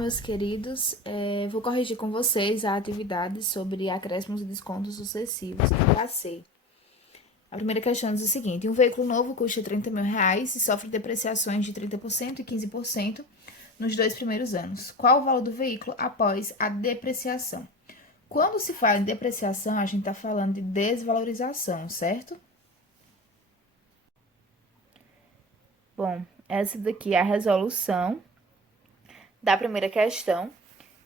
meus queridos. Vou corrigir com vocês a atividade sobre acréscimos e descontos sucessivos que eu passei. A primeira questão diz o seguinte: um veículo novo custa R$30.000 e sofre depreciações de 30% e 15% nos 2 primeiros anos. Qual o valor do veículo após a depreciação? Quando se fala em depreciação, a gente está falando de desvalorização, certo? Bom, essa daqui é a resolução da primeira questão.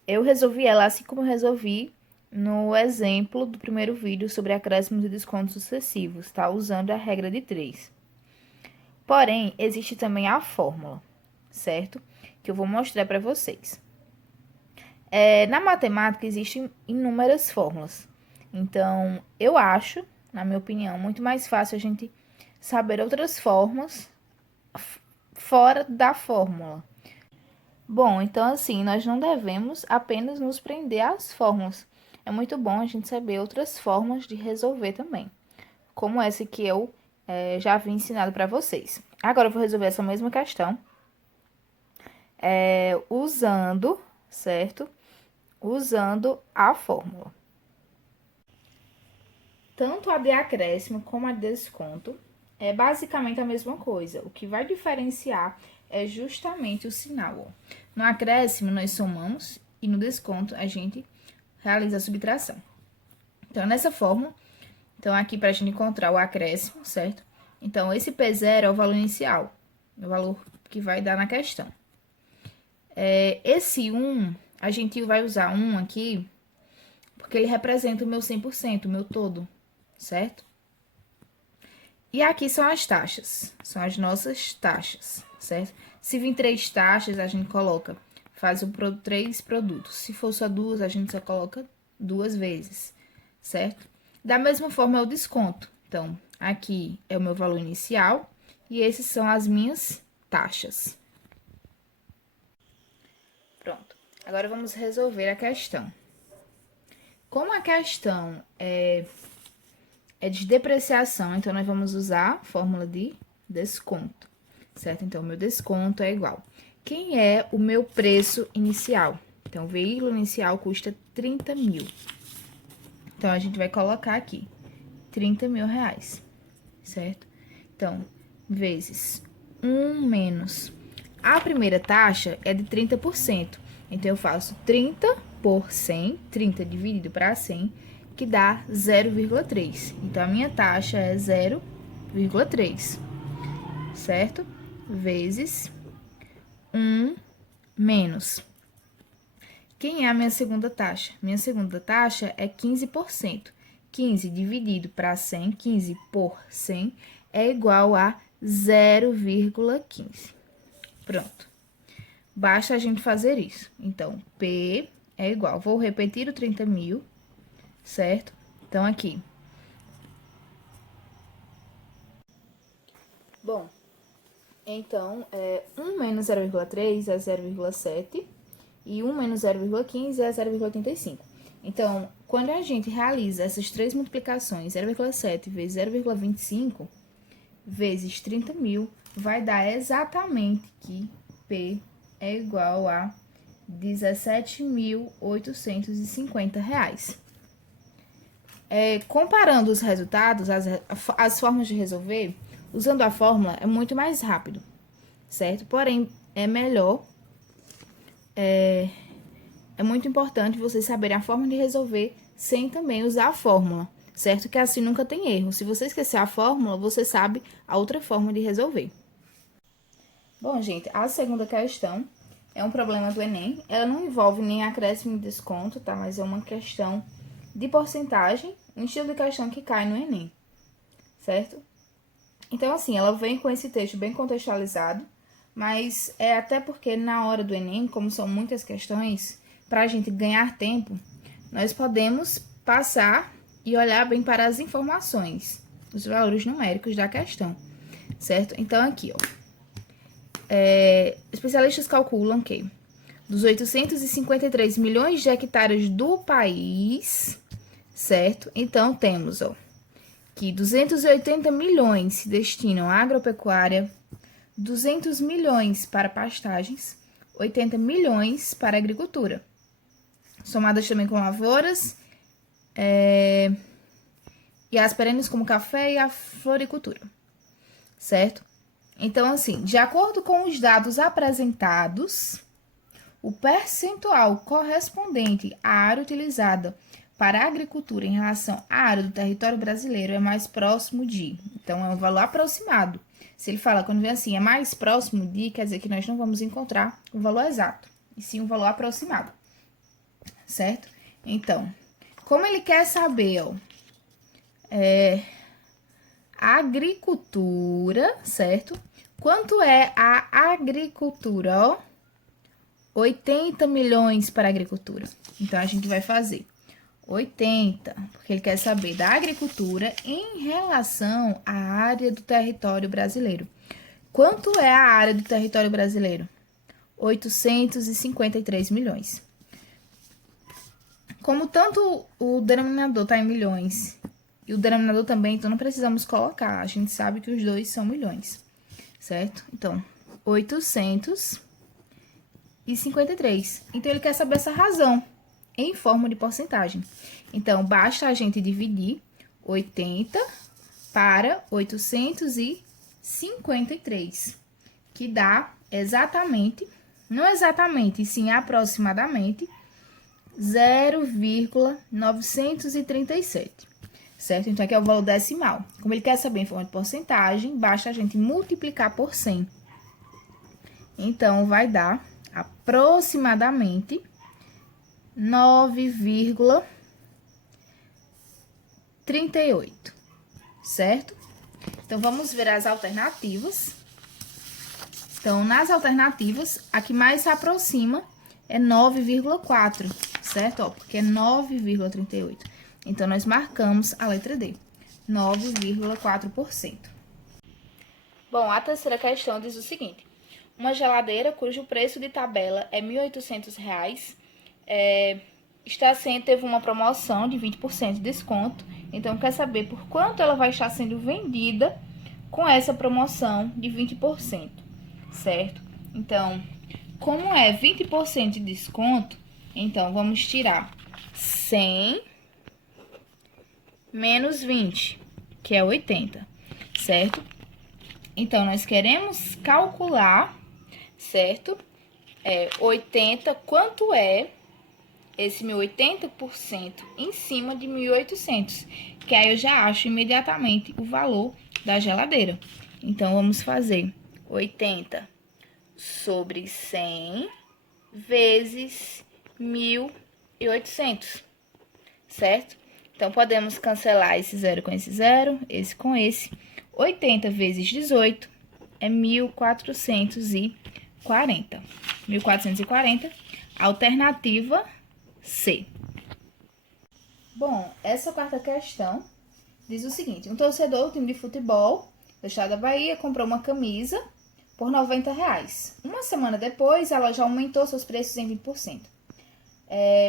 Eu resolvi ela assim como eu resolvi no exemplo do primeiro vídeo sobre acréscimos e descontos sucessivos, tá? Usando a regra de 3. Porém, existe também a fórmula, certo? Que eu vou mostrar para vocês. Na matemática, existem inúmeras fórmulas. Então, eu acho, na minha opinião, muito mais fácil a gente saber outras formas fora da fórmula. Bom, então assim, nós não devemos apenas nos prender às fórmulas. É muito bom a gente saber outras formas de resolver também, como essa que eu já havia ensinado para vocês. Agora eu vou resolver essa mesma questão usando, certo? Usando a fórmula. Tanto a de acréscimo como a de desconto é basicamente a mesma coisa. O que vai diferenciar é justamente o sinal. Ó. No acréscimo, nós somamos e no desconto, a gente realiza a subtração. Então, nessa fórmula, aqui para a gente encontrar o acréscimo, certo? Então, esse P0 é o valor inicial, o valor que vai dar na questão. Esse 1, a gente vai usar 1 aqui, porque ele representa o meu 100%, o meu todo, certo? E aqui são as taxas, são as nossas taxas, certo? Se vir 3 taxas, a gente coloca, faz 3 produtos. Se for só 2, a gente só coloca 2 vezes, certo? Da mesma forma é o desconto. Então, aqui é o meu valor inicial e esses são as minhas taxas. Pronto. Agora, vamos resolver a questão. Como a questão é de depreciação, então, nós vamos usar a fórmula de desconto, certo? Então, o meu desconto é igual. Quem é o meu preço inicial? Então, o veículo inicial custa 30 mil. Então, a gente vai colocar aqui, 30 mil reais, certo? Então, vezes 1 menos. A primeira taxa é de 30%. Então, eu faço 30 por 100, 30 dividido para 100, que dá 0,3. Então, a minha taxa é 0,3, certo? Vezes 1 menos. Quem é a minha segunda taxa? Minha segunda taxa é 15%. 15 dividido para 100, 15 por 100, é igual a 0,15. Pronto. Basta a gente fazer isso. Então, P é igual. Vou repetir o 30 mil. Certo? Então, aqui. Bom, então, 1 menos 0,3 é 0,7 e 1 menos 0,15 é 0,85. Então, quando a gente realiza essas 3 multiplicações, 0,7 vezes 0,25 vezes 30 mil, vai dar exatamente que P é igual a R$17.850. Comparando os resultados, as formas de resolver, usando a fórmula é muito mais rápido, certo? Porém, é melhor, é muito importante vocês saberem a forma de resolver sem também usar a fórmula, certo? Que assim nunca tem erro. Se você esquecer a fórmula, você sabe a outra forma de resolver. Bom, gente, a segunda questão é um problema do Enem. Ela não envolve nem acréscimo e desconto, tá? Mas é uma questão de porcentagem, um estilo de questão que cai no Enem, certo? Então, assim, ela vem com esse texto bem contextualizado, mas é até porque na hora do Enem, como são muitas questões, para a gente ganhar tempo, nós podemos passar e olhar bem para as informações, os valores numéricos da questão, certo? Então, aqui, ó, especialistas calculam que dos 853 milhões de hectares do país, certo? Então, temos, ó, que 280 milhões se destinam à agropecuária, 200 milhões para pastagens, 80 milhões para a agricultura, somadas também com lavouras, e as perenes como café e a floricultura, certo? Então, assim, de acordo com os dados apresentados, o percentual correspondente à área utilizada para a agricultura em relação à área do território brasileiro é mais próximo de. Então, é um valor aproximado. Se ele fala, quando vem assim, é mais próximo de, quer dizer que nós não vamos encontrar o valor exato, e sim um valor aproximado, certo? Então, como ele quer saber, ó, agricultura, certo? Quanto é a agricultura, ó? 80 milhões para a agricultura. Então, a gente vai fazer 80, porque ele quer saber da agricultura em relação à área do território brasileiro. Quanto é a área do território brasileiro? 853 milhões. Como tanto o denominador está em milhões e o denominador também, então não precisamos colocar. A gente sabe que os dois são milhões, certo? Então, 853. Então, ele quer saber essa razão em forma de porcentagem. Então, basta a gente dividir 80 para 853, que dá exatamente, não exatamente, e sim aproximadamente, 0,937, certo? Então, aqui é o valor decimal. Como ele quer saber em forma de porcentagem, basta a gente multiplicar por 100. Então, vai dar aproximadamente 9,38, certo? Então, vamos ver as alternativas. Então, nas alternativas, a que mais se aproxima é 9,4, certo? Ó, porque é 9,38. Então, nós marcamos a letra D, 9,4%. Bom, a terceira questão diz o seguinte: uma geladeira cujo preço de tabela é R$ 1.800, teve uma promoção de 20% de desconto. Então, quer saber por quanto ela vai estar sendo vendida com essa promoção de 20%, certo? Então, como é 20% de desconto, então vamos tirar 100 menos 20, que é 80, certo? Então, nós queremos calcular, certo? 80, quanto é esse 1.080% em cima de 1.800, que aí eu já acho imediatamente o valor da geladeira. Então, vamos fazer 80 sobre 100 vezes 1.800, certo? Então, podemos cancelar esse zero com esse zero, esse com esse. 80 vezes 18 é 1.440. 1.440, alternativa C. Bom, essa quarta questão diz o seguinte: um torcedor do time de futebol do estado da Bahia comprou uma camisa por R$ 90. Uma semana depois, ela já aumentou seus preços em 20%.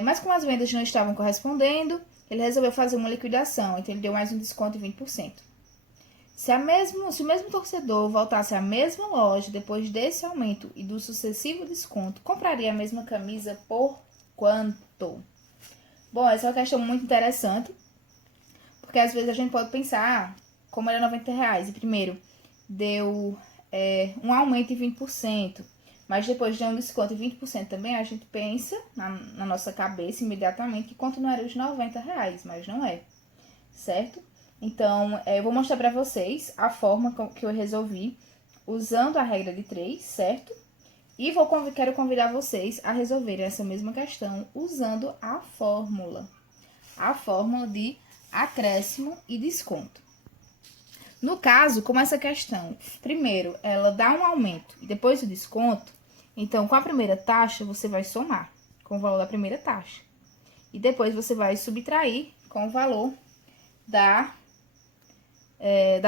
Mas como as vendas não estavam correspondendo, ele resolveu fazer uma liquidação, então ele deu mais um desconto de 20%. Se o mesmo torcedor voltasse à mesma loja depois desse aumento e do sucessivo desconto, compraria a mesma camisa por quanto? Bom, essa é uma questão muito interessante, porque às vezes a gente pode pensar, como era R$ 90, e primeiro deu um aumento de 20%, mas depois de um desconto de 20% também, a gente pensa na nossa cabeça imediatamente que continuaria os R$ 90, mas não é, certo? Então, eu vou mostrar para vocês a forma que eu resolvi usando a regra de 3, certo? E quero convidar vocês a resolverem essa mesma questão usando a fórmula de acréscimo e desconto. No caso, como essa questão, primeiro, ela dá um aumento e depois o desconto, então, com a primeira taxa, você vai somar com o valor da primeira taxa. E depois você vai subtrair com o valor da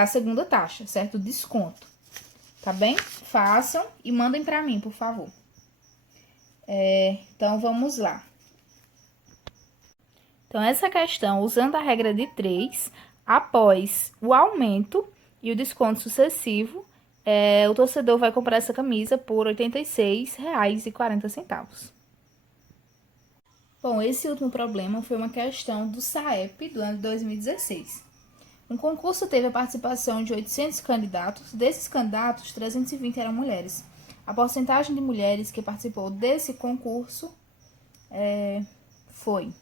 segunda taxa, certo? Desconto. Tá bem? Façam e mandem para mim, por favor. Então, vamos lá. Então, essa questão, usando a regra de 3, após o aumento e o desconto sucessivo, o torcedor vai comprar essa camisa por R$ 86,40. Bom, esse último problema foi uma questão do SAEP do ano de 2016. Um concurso teve a participação de 800 candidatos. Desses candidatos, 320 eram mulheres. A porcentagem de mulheres que participou desse concurso foi...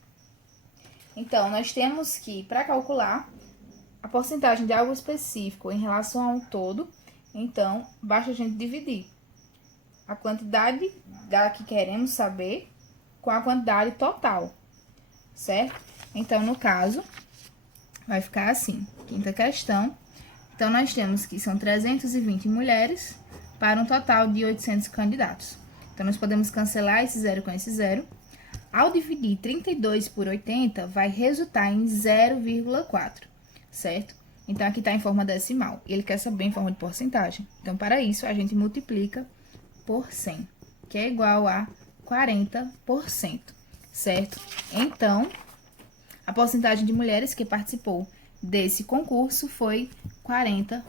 Então, nós temos que, para calcular a porcentagem de algo específico em relação a um todo, então, basta a gente dividir a quantidade da que queremos saber com a quantidade total, certo? Então, no caso, vai ficar assim, quinta questão. Então, nós temos que são 320 mulheres para um total de 800 candidatos. Então, nós podemos cancelar esse zero com esse zero. Ao dividir 32 por 80, vai resultar em 0,4, certo? Então, aqui está em forma decimal. E ele quer saber em forma de porcentagem. Então, para isso, a gente multiplica por 100, que é igual a 40%, certo? Então, a porcentagem de mulheres que participou desse concurso foi 40%.